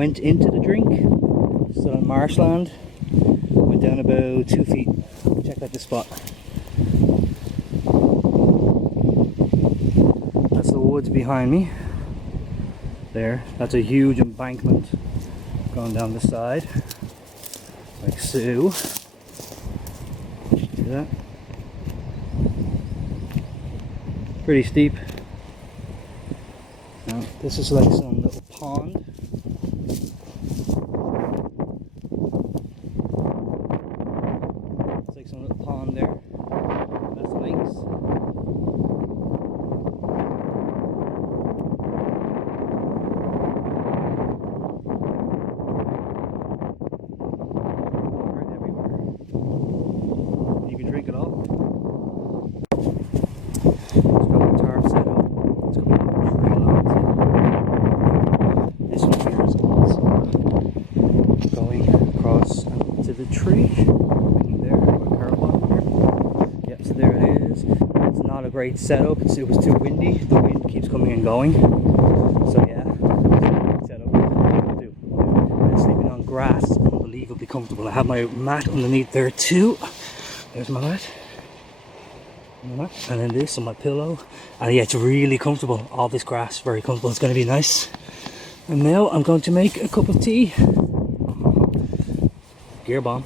went into the drink. Stood on marshland. Went down about 2 feet. Check out this spot. That's the woods behind me. There. That's a huge embankment going down the side. Like so. See that? Pretty steep. Now, this is like some little pond. It's like some little pond there. That's lakes. Water everywhere. You can drink it all. The tree there, yep, so there it is. It's not a great setup. It was too windy. The wind keeps coming and going. So yeah, setup. And sleeping on grass is unbelievably comfortable. I have my mat underneath there too. There's my mat. And then this on my pillow. And yeah, it's really comfortable. All this grass, very comfortable. It's going to be nice. And now I'm going to make a cup of tea. Gear bomb.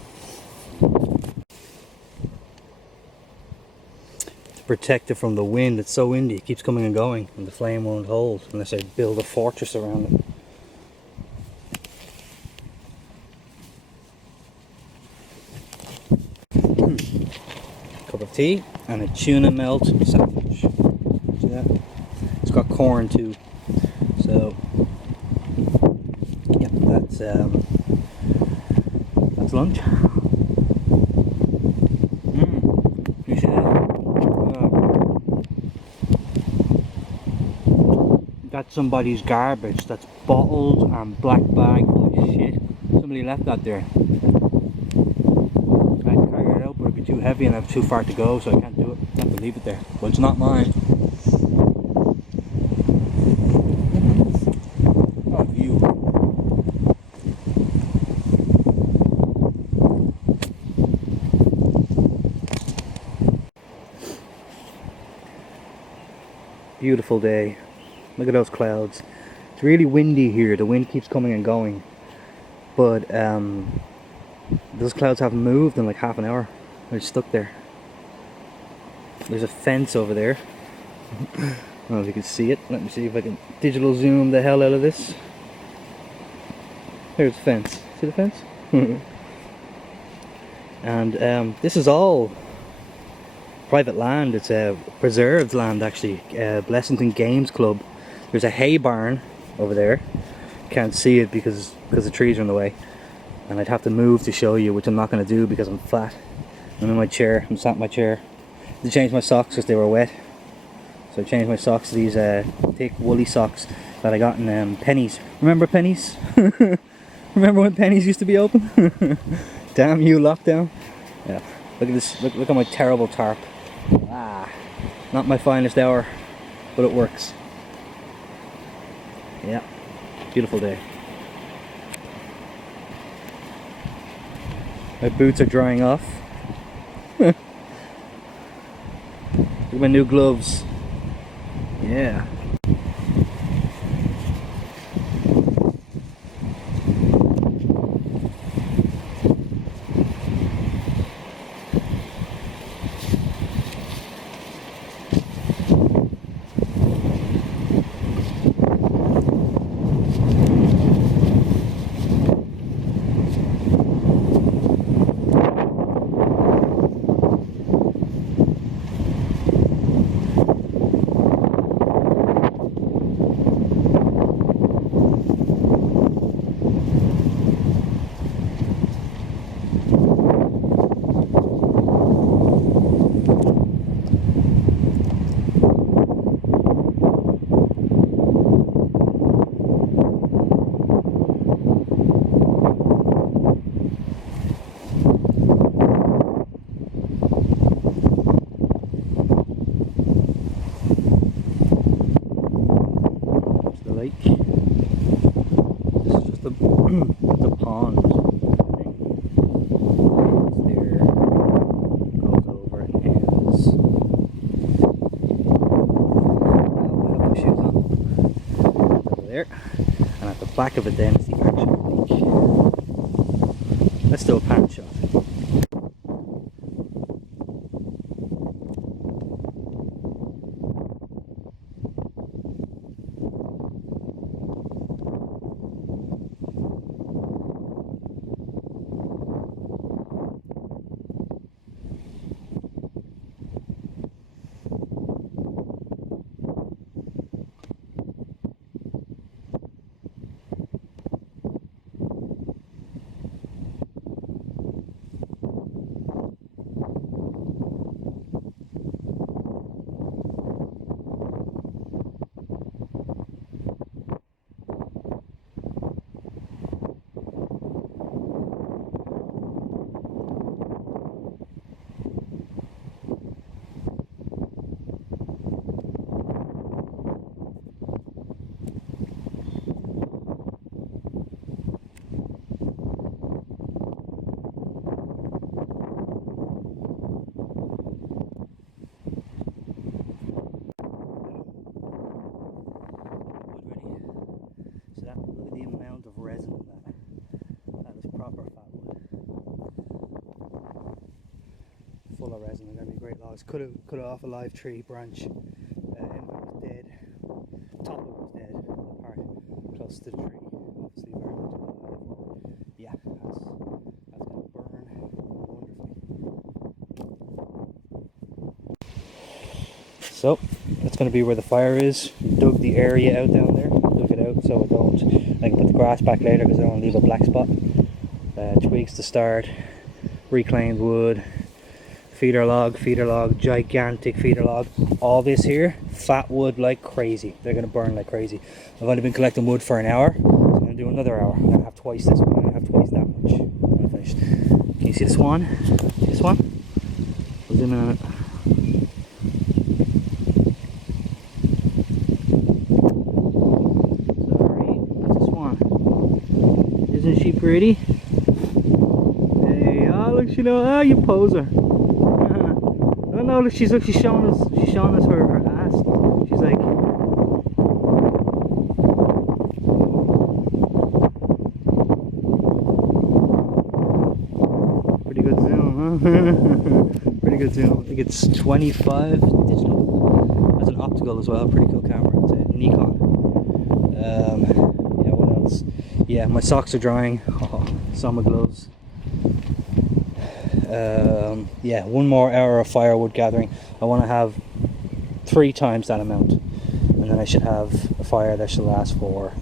To protect it from the wind, it's so windy, it keeps coming and going, and the flame won't hold unless I build a fortress around it. Cup of tea and a tuna melt sandwich. See that? It's got corn too. So, yeah, that's lunch. You see that? That's somebody's garbage. That's bottled and black bag full of shit. Somebody left that there. I'd carry it out, but it'd be too heavy and I have too far to go, so I can't do it. I have to leave it there. But it's not mine. Oh, view. Beautiful day. Look at those clouds. It's really windy here. The wind keeps coming and going, but those clouds haven't moved in like half an hour. They're stuck there. There's a fence over there. I don't know if you can see it. Let me see if I can digital zoom the hell out of this. There's the fence. See the fence? And this is all private land. It's a preserved land actually. Blessington Games Club. There's a hay barn over there. Can't see it because the trees are in the way, and I'd have to move to show you, which I'm not going to do because I'm fat. I'm in my chair. I'm sat in my chair. I changed my socks because they were wet, so I changed my socks to these thick woolly socks that I got in Pennies. Remember Pennies? Remember when Pennies used to be open? Damn you, lockdown. Yeah. Look at this. Look at my terrible tarp. Not my finest hour, but it works. Yeah, beautiful day. My boots are drying off. Look at my new gloves. Yeah. lake. This is just the pond thing. It's there, goes over and ends. We'll have the shoes on. Over there. And at the back of it then is the actual beach. Let's do a pan shot. Full of resin. They're going to be great logs. Cut it off a live tree branch. End of it was dead. Top of it was dead. Part close to the tree. Obviously very much alive. Yeah, that's going to burn wonderfully. So that's going to be where the fire is. Dug the area out down there. Dug it out so I can put the grass back later because I don't want to leave a black spot. Twigs to start. Reclaimed wood. Feeder log, gigantic feeder log. All this here, fat wood like crazy. They're going to burn like crazy. I've only been collecting wood for an hour, so I'm going to do another hour. I'm going to have twice this one, I'm going to have twice that much. I'm finished. Can you see the swan? See the swan? I'll zoom in on it. Sorry, that's a swan. Isn't she pretty? Hey, oh look, you poser. Oh no, look, she's showing us her ass. She's like, pretty good zoom, huh? Pretty good zoom. I think it's 25 digital. That's an optical as well. Pretty cool camera. It's a Nikon. Yeah, what else? Yeah, my socks are drying. Oh, summer gloves. Yeah, one more hour of firewood gathering. I want to have 3 times that amount, and then I should have a fire that should last for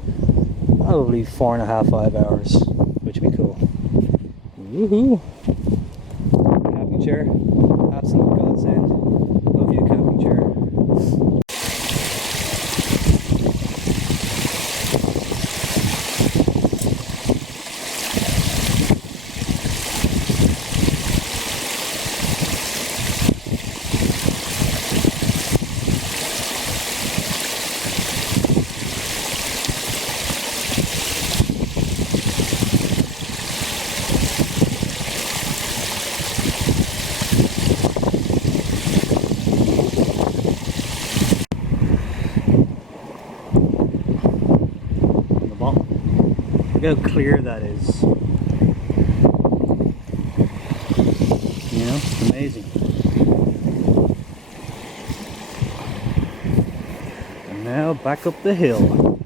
probably 4.5, 5 hours, which would be cool. Woohoo! Camping chair, absolute godsend. Love you, camping chair. Look how clear that is. You know, it's amazing. And now back up the hill.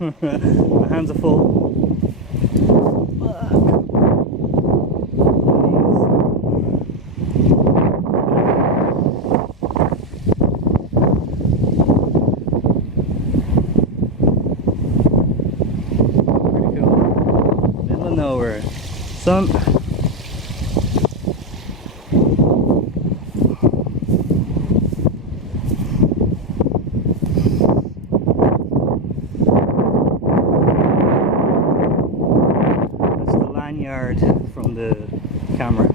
My hands are full. Nowhere. Sun. That's the lanyard from the camera.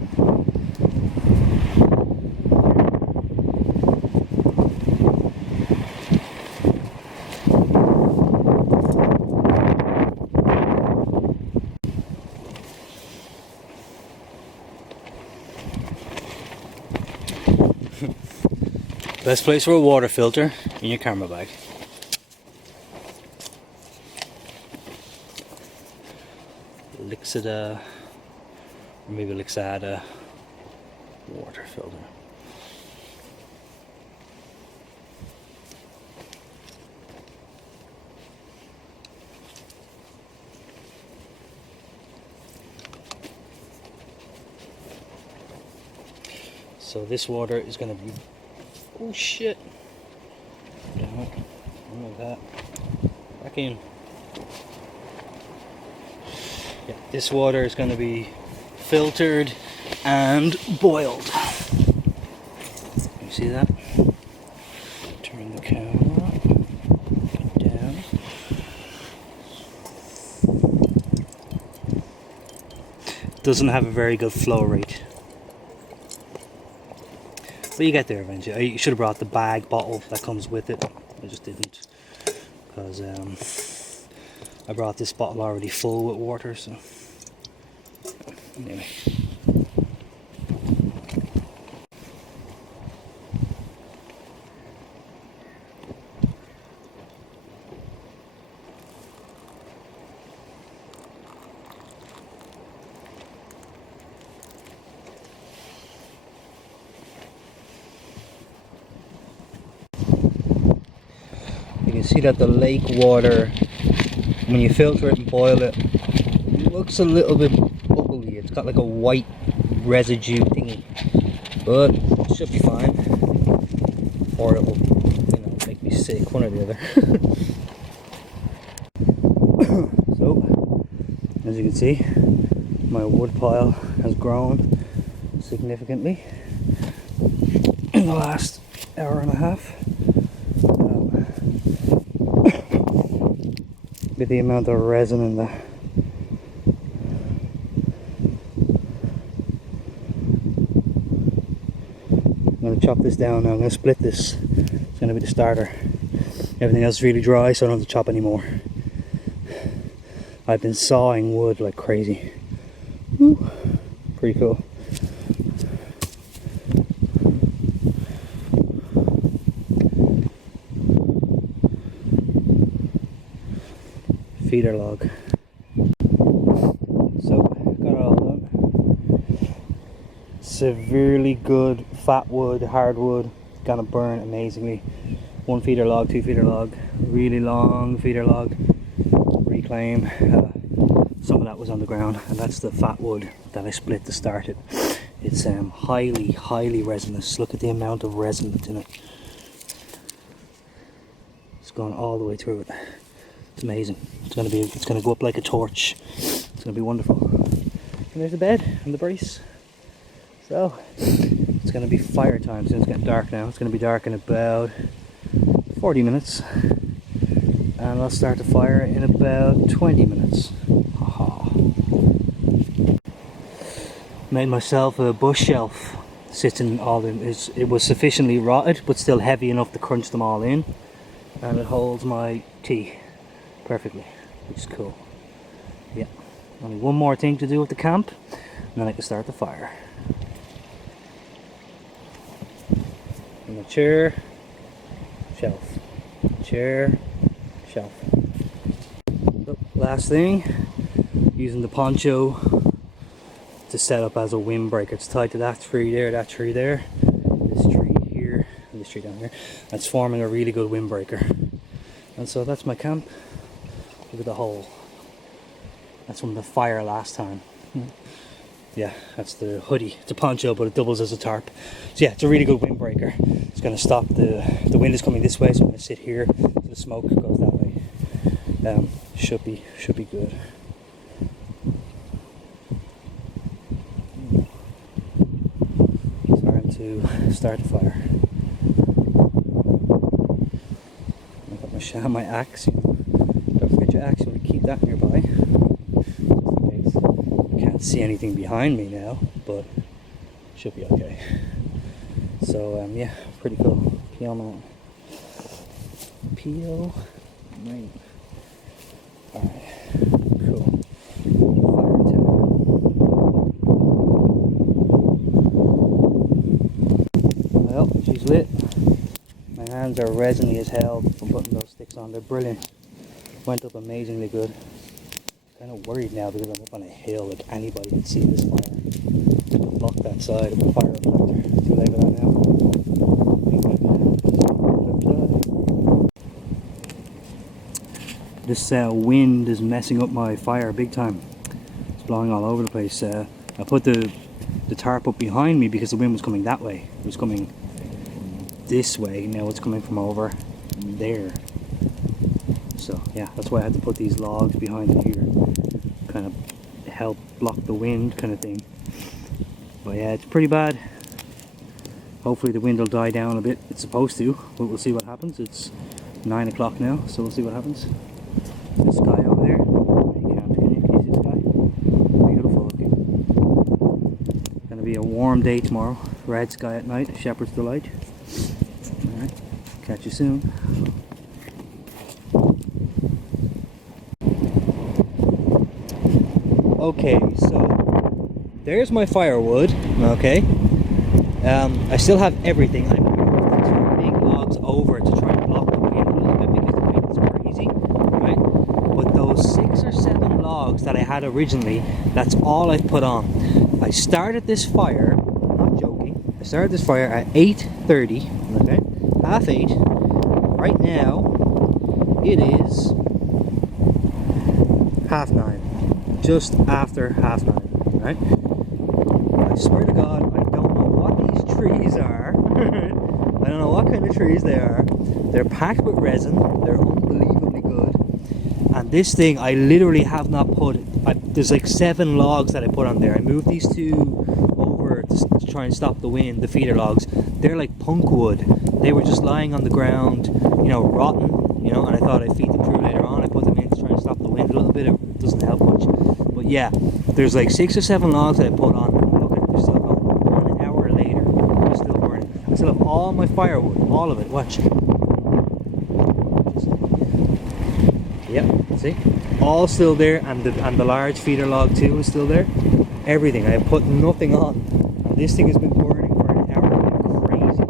Best place for a water filter in your camera bag. Lixada, or maybe Lixada water filter. So this water is going to be, oh shit, damn it, like that, back in. Yeah, this water is going to be filtered and boiled. You see that? Turn the camera down. Doesn't have a very good flow rate. But you get there eventually. I should have brought the bag bottle that comes with it. I just didn't, because I brought this bottle already full with water. So anyway. You can see that the lake water, when you filter it and boil it, it looks a little bit bubbly. It's got like a white residue thingy, but it should be fine. Or it will, make me sick, one or the other. So, as you can see, my wood pile has grown significantly in the last hour and a half. With the amount of resin in there. I'm going to chop this down now. I'm going to split this. It's going to be the starter. Everything else is really dry, so I don't have to chop anymore. I've been sawing wood like crazy. Woo. Pretty cool. Feeder log. So, got it all done. Severely good fat wood, hardwood, gonna burn amazingly. 1 feeder log, 2 feeder log, really long feeder log. Reclaim. Some of that was on the ground, and that's the fat wood that I split to start it. It's highly resinous. Look at the amount of resin that's in it. It's gone all the way through it. It's amazing. It's gonna go up like a torch. It's gonna be wonderful. And there's the bed and the brace. So it's gonna be fire time soon. It's getting dark now. It's gonna be dark in about 40 minutes. And I'll start the fire in about 20 minutes. Haha. Made myself a bush shelf. Sitting all in. It was sufficiently rotted, but still heavy enough to crunch them all in. And it holds my tea perfectly, which is cool. Yeah, only one more thing to do with the camp, and then I can start the fire. And the chair, shelf, chair, shelf. So, last thing, using the poncho to set up as a windbreaker. It's tied to that tree there, this tree here, and this tree down here. That's forming a really good windbreaker. And so that's my camp. Look at the hole. That's from the fire last time. Yeah, that's the hoodie. It's a poncho, but it doubles as a tarp. So yeah, it's a really good windbreaker. It's going to stop the wind is coming this way, so I'm going to sit here. So the smoke goes that way. Should be good. Starting to start the fire. I got my axe. Don't forget your axe. You want to keep that nearby, just in case. You can't see anything behind me now, but should be okay. So yeah, pretty cool. Peel mount. Peel. Right. Alright. Cool. Fire time. Well, she's lit. My hands are resiny as hell from putting those sticks on. They're brilliant. Went up amazingly good. Kind of worried now because I'm up on a hill, like anybody can see this fire. Block that side of the fire reflector. Too late for that now. This wind is messing up my fire big time. It's blowing all over the place. I put the tarp up behind me because the wind was coming that way. It was coming this way. Now it's coming from over there. So yeah, that's why I had to put these logs behind it here, kind of help block the wind, kind of thing. But yeah, it's pretty bad. Hopefully the wind will die down a bit. It's supposed to, but we'll see what happens. It's 9 o'clock now, so we'll see what happens. The sky over there. You can't, can you see the sky? Beautiful looking. Gonna be a warm day tomorrow. Red sky at night. Shepherd's delight. All right. Catch you soon. Okay, so there's my firewood. Okay, I still have everything. I moved the two big logs over to try and block the wind a little bit because the wind is crazy, right? But those 6 or 7 logs that I had originally, that's all I put on. I started this fire. I'm not joking. I started this fire at 8:30. Okay, 8:30. Right now, it is 9:30. Just after 9:30, right? I swear to God, I don't know what these trees are. I don't know what kind of trees they are. They're packed with resin. They're unbelievably good. And this thing, I literally have not put. There's like 7 logs that I put on there. I moved these 2 over to try and stop the wind. The feeder logs. They're like punk wood. They were just lying on the ground, you know, rotten. You know, and I thought I'd feed them through later on. I put them in to try and stop the wind a little bit. It doesn't help much. But yeah, there's like 6 or 7 logs that I put on. Look at it, they're still going. 1 hour later, they're still burning. I still have all my firewood, all of it. Watch. Yep, see? All still there, and the large feeder log too is still there. Everything. I have put nothing on. And this thing has been burning for an hour. Crazy.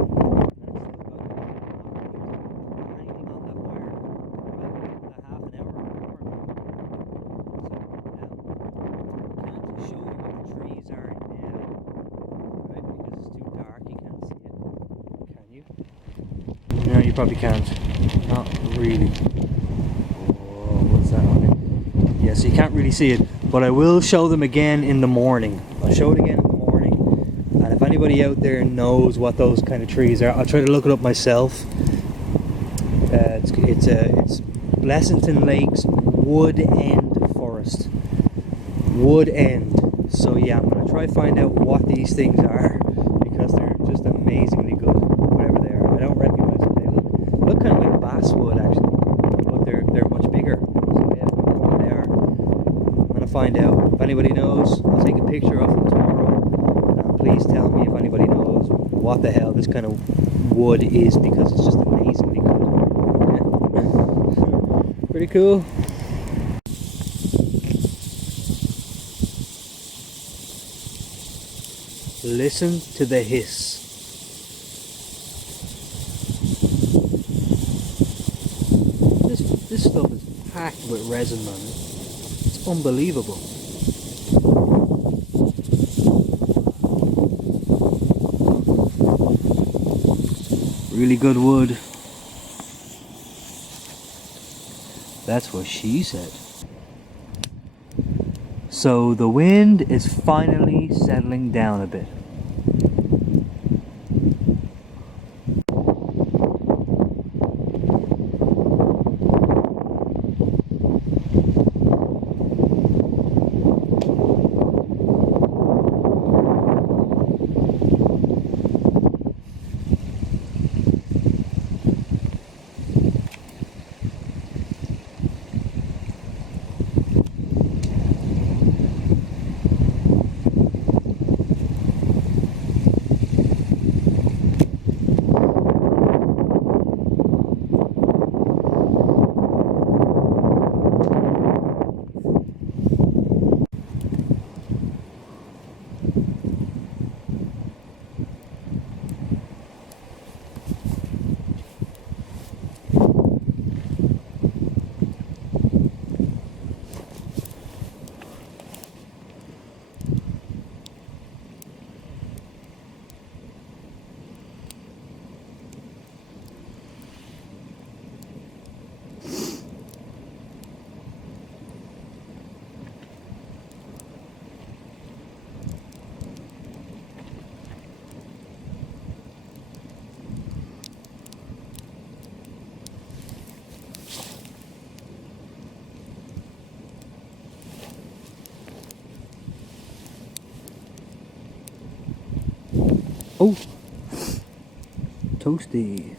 No, you probably can't. Not really. Oh, what's that on it? Yeah, so you can't really see it. But I will show them again in the morning. I'll show it again in the morning. And if anybody out there knows what those kind of trees are, I'll try to look it up myself. It's Blessington Lakes Wood End Forest. Wood End. So yeah, I'm gonna try to find out what these things are because they're just amazingly good. Whatever they are, I don't recognize them. They look kind of like basswood actually, but they're much bigger. So yeah, what they are. I'm gonna find out. If anybody knows, I'll take a picture of them tomorrow. Please tell me if anybody knows what the hell this kind of wood is because it's just amazingly good. Pretty cool. Listen to the hiss. This stuff is packed with resin, man. It's unbelievable. Really good wood. That's what she said. So the wind is finally settling down a bit. Oh, toasty.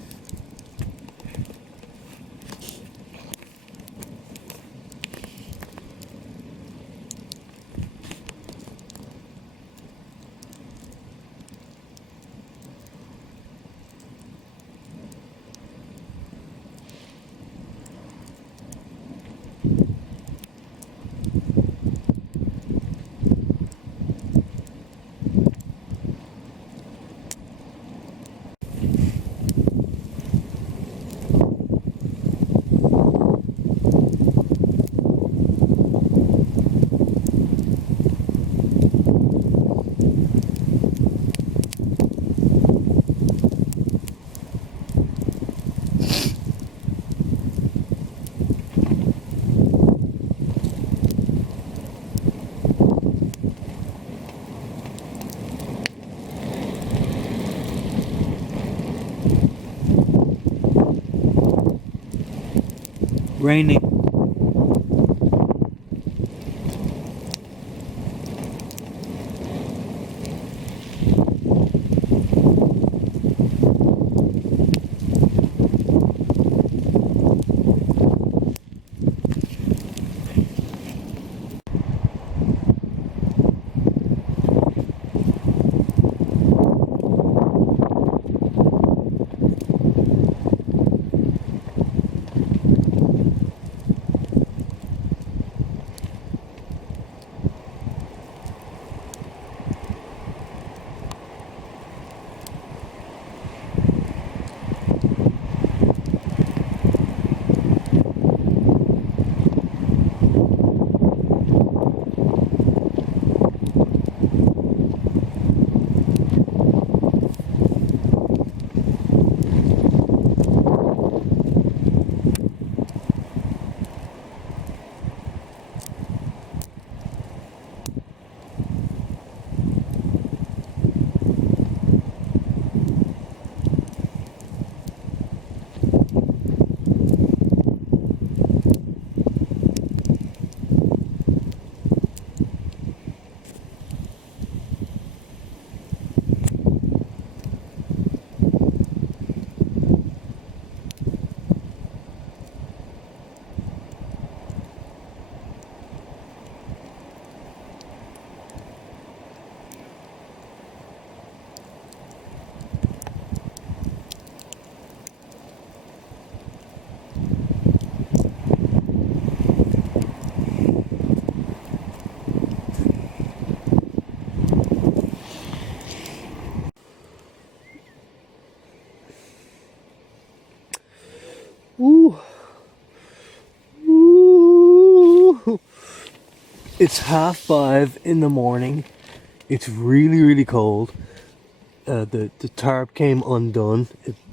Raining. Ooh. Ooh. It's 5:30 in the morning. It's really, really cold. The tarp came undone.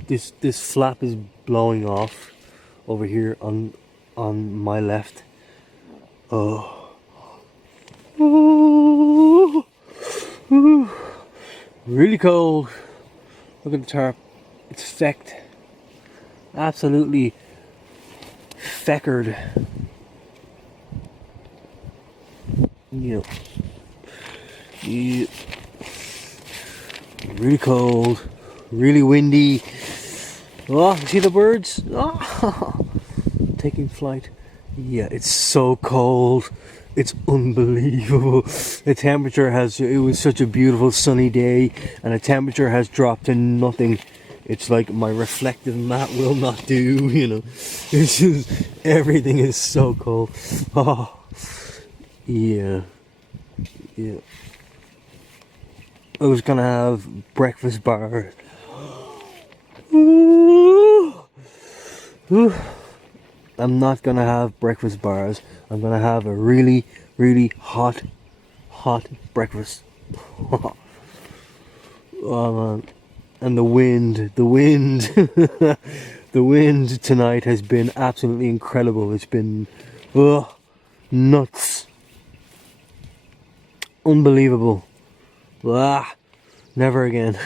This flap is blowing off over here on my left. Oh. Ooh. Ooh. Really cold. Look at the tarp. It's fecked. Absolutely feckered. Yeah. Yeah. Really cold. Really windy. Oh, you see the birds? Oh, taking flight. Yeah, it's so cold. It's unbelievable. The temperature it was such a beautiful sunny day, and the temperature has dropped to nothing. It's like my reflective mat will not do, you know. It's just, everything is so cold. Oh, yeah. Yeah. I was gonna have breakfast bar. Ooh. Ooh. I'm not gonna have breakfast bars. I'm gonna have a really, really hot breakfast. Oh man. And the wind, the wind tonight has been absolutely incredible. It's been, nuts. Unbelievable. Ah, never again.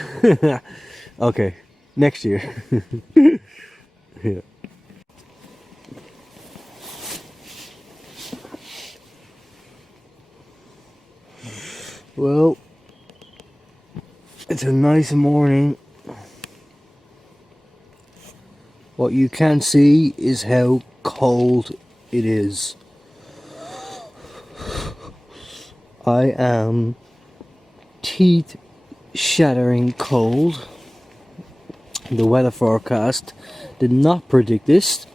Okay, next year. Yeah. Well, It's a nice morning. What you can see is how cold it is. I am teeth shattering cold. The weather forecast did not predict this.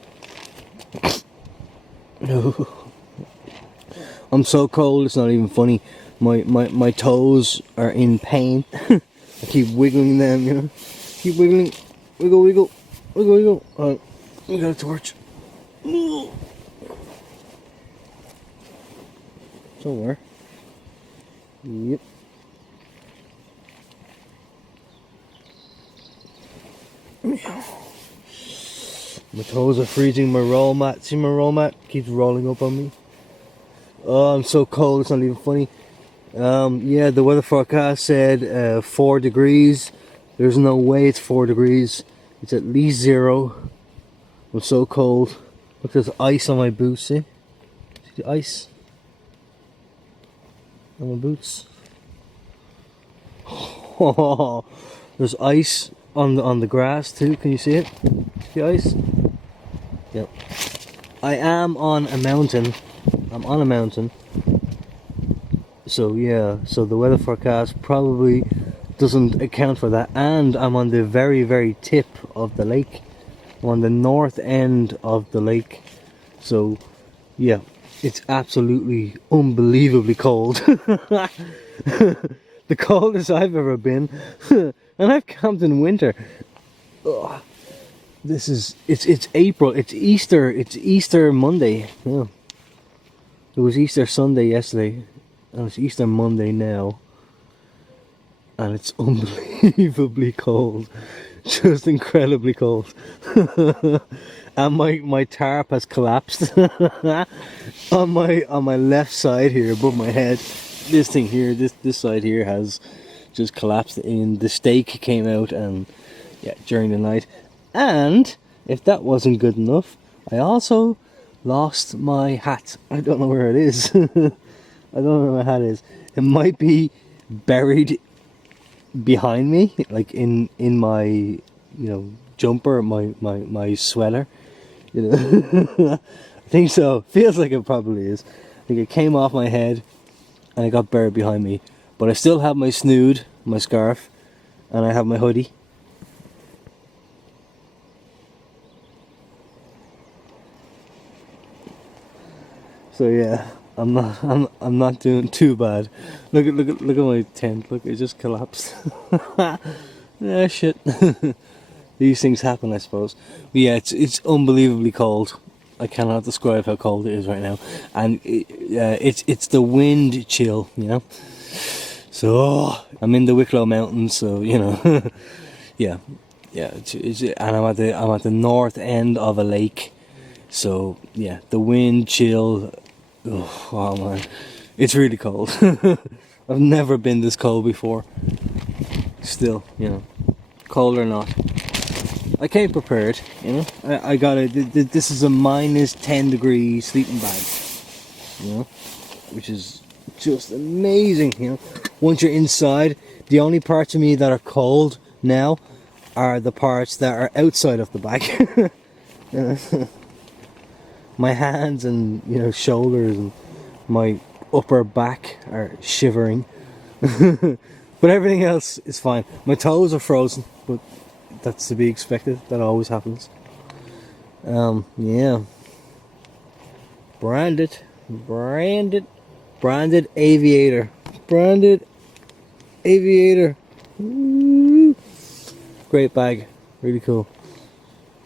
No. I'm so cold it's not even funny. My toes are in pain. I keep wiggling them, you know. Keep wiggling. Wiggle, wiggle. Wiggle, wiggle. Alright, we got a torch. Somewhere. Yep. My toes are freezing. My roll mat. See my roll mat? Keeps rolling up on me. Oh, I'm so cold, it's not even funny. Yeah, the weather forecast said 4 degrees. There's no way it's 4 degrees. It's at least 0. I'm so cold. Look, there's ice on my boots, see? See the ice on my boots? Oh, there's ice on the grass too. Can you see it? See the ice? Yep. I am on a mountain. I'm on a mountain. So yeah, so the weather forecast probably doesn't account for that. And I'm on the very, very tip of the lake. I'm on the north end of the lake. So yeah, it's absolutely unbelievably cold. The coldest I've ever been. And I've camped in winter. Ugh. This is, it's April, it's Easter Monday. Yeah. It was Easter Sunday yesterday, and it's Easter Monday now, and it's unbelievably cold, just incredibly cold. And my tarp has collapsed on my left side here above my head. This thing here, this side here has just collapsed in. The stake came out, and yeah, during the night. And if that wasn't good enough, I also lost my hat. I don't know where it is. I don't know where my hat is. It might be buried behind me, like in my, you know, jumper, my sweater. You know, I think so. Feels like it probably is. I think it came off my head and it got buried behind me. But I still have my snood, my scarf, and I have my hoodie. So yeah, I'm not doing too bad. Look at my tent. Look, it just collapsed. Yeah, shit. These things happen, I suppose. But yeah, it's unbelievably cold. I cannot describe how cold it is right now, and it's the wind chill, you know. So I'm in the Wicklow Mountains, so you know, yeah, and I'm at the north end of a lake. So yeah, the wind chill. Oh man, it's really cold. I've never been this cold before. Still, you know, cold or not, I came prepared. You know, I got it. This is a -10-degree sleeping bag. You know, which is just amazing. You know, once you're inside, the only parts of me that are cold now are the parts that are outside of the bag. My hands and, you know, shoulders and my upper back are shivering. But everything else is fine. My toes are frozen, but that's to be expected. That always happens. Yeah. Branded aviator. Branded aviator. Woo. Great bag. Really cool.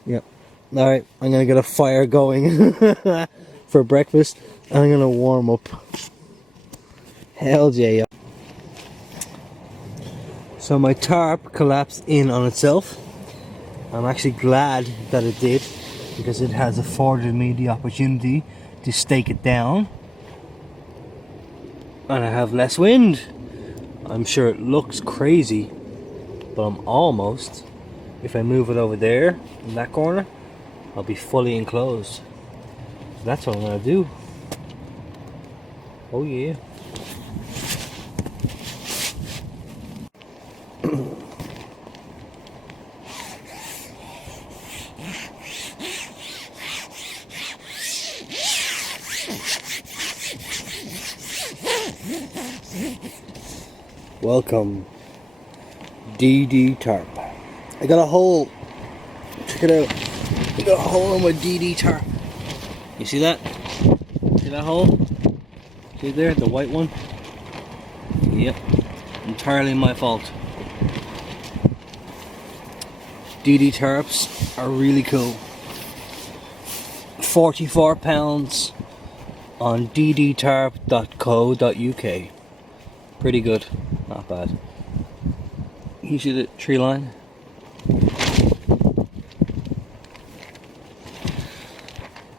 Yep. Alright, I'm gonna get a fire going for breakfast, and I'm gonna warm up. Hell yeah. So my tarp collapsed in on itself. I'm actually glad that it did, because it has afforded me the opportunity to stake it down. And I have less wind. I'm sure it looks crazy, but I'm almost. If I move it over there, in that corner, I'll be fully enclosed. So that's what I'm gonna do. Oh yeah. Welcome, DD tarp. I got a hole. Check it out. I got a hole in my DD tarp. You see that? See that hole? See there, the white one? Yep, entirely my fault. DD tarps are really cool. £44 on ddtarp.co.uk. Pretty good, not bad. You see the tree line?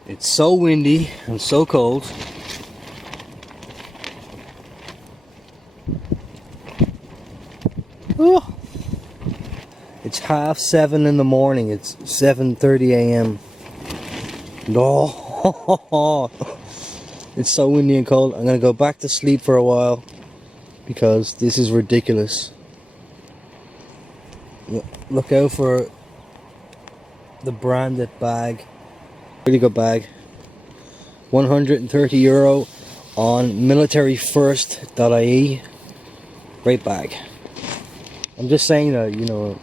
It's so windy and so cold. Oh. It's 7:30 in the morning. It's 7:30 a.m. No, it's so windy and cold. I'm gonna go back to sleep for a while because this is ridiculous. Look out for the branded bag. Really good bag. €130 on militaryfirst.ie. Great bag. I'm just saying that, you know.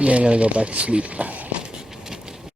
Yeah, I'm gonna go back to sleep.